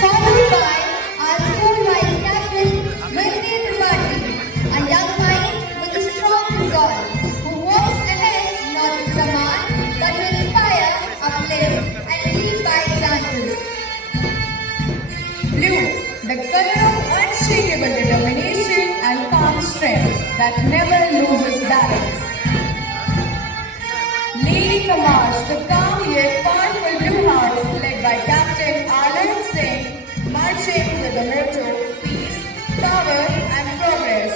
Followed by our school vice captain, Murthy Tripathi, a young mind with a strong resolve, who walks ahead not to command, but to inspire, uplift, and lead by example. Blue, the color of unshakable determination and calm strength that never loses balance. Leading the march, the calm yet powerful Blue House, led by Captain Arlen Singh, marching with the motto peace, power, and progress.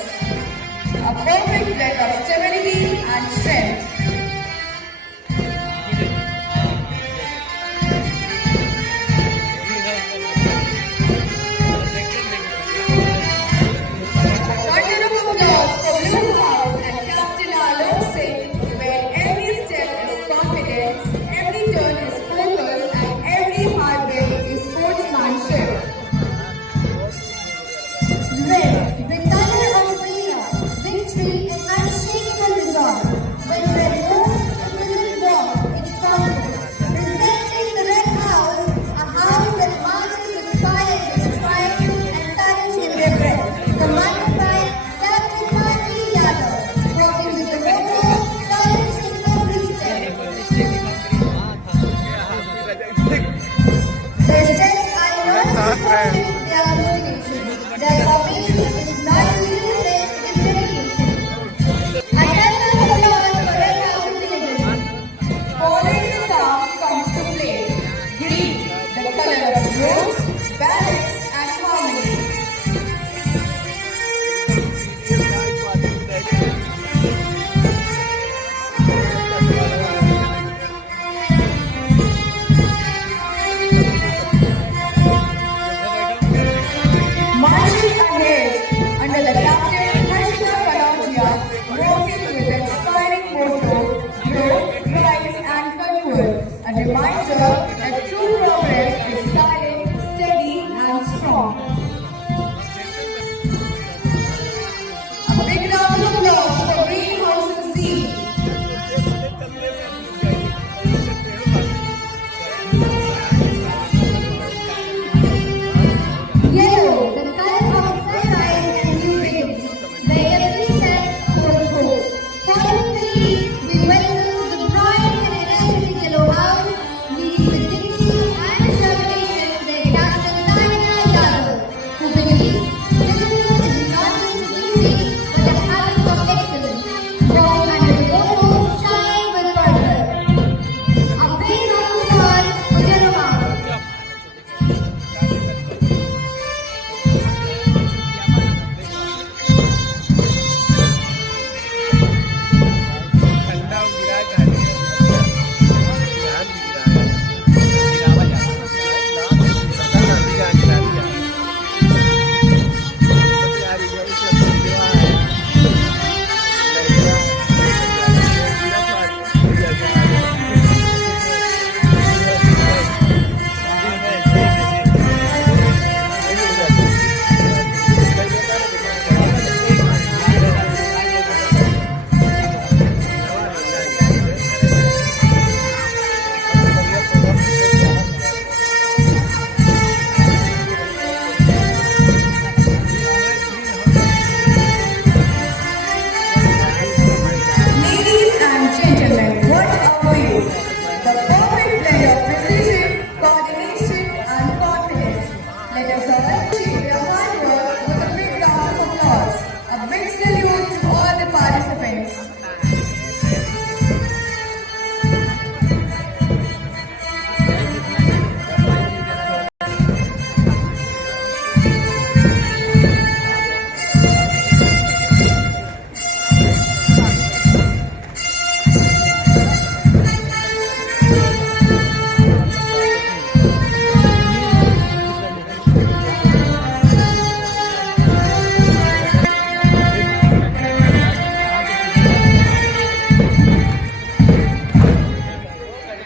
A perfect blend of stability and strength. Thunder of applause for Blue House and Captain Alok Singh, where every step is confidence, every turn is focus, and every heartbeat is sportsmanship. Red, the color of prayer, victory, and unshakable resolve. When red moves, it doesn't walk, it conquers. Presenting the Red House, a house that marches with fire in its pride and courage in their breath. Commanded by Captain Marty Yadav, walking with the motto, courage in every step. Their steps are not supported, they are motivation. Their formation is not weakness, it is dedication. I have no applause for Red House villagers. Following the calm comes to play. Green, the color of growth, balance, and harmony.